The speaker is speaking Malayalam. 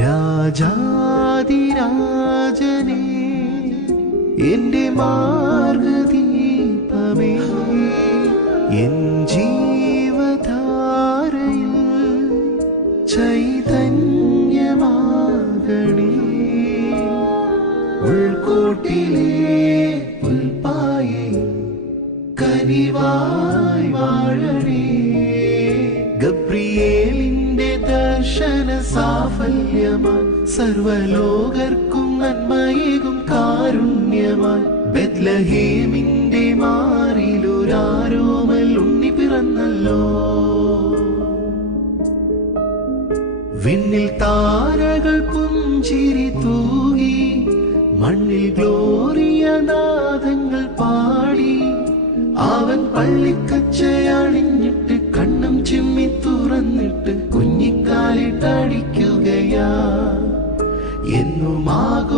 രാജാതിരാജനേ എന്റെ മാർഗദീപമേ എൻ ജീവധാരയിൽ ചൈതന്യമാകണേ. ഉൾക്കൂട്ടിലെ പുൽപ്പായെ കനിവായി വാഴണേ. ഗബ്രിയേലിന്റെ ദർശന സാഫല്യമായി സർവലോകർക്കും നന്മയേകും കാരുണ്യമായി ബദ്ലഹീമിന്റെ മാറിലൊരാരോമൽ ഉണ്ണി പിറന്നല്ലോ. വിണ്ണിൽ താരകൾ പുഞ്ചിരി തൂകി മണ്ണിൽ ഗ്ലോറിയ നാദങ്ങൾ പാടി അവൻ പള്ളിക്കച്ചയണിഞ്ഞിട്ട് കുഞ്ഞിക്കാലിട്ടടിക്കുകയാ എന്നും ആഘോഷ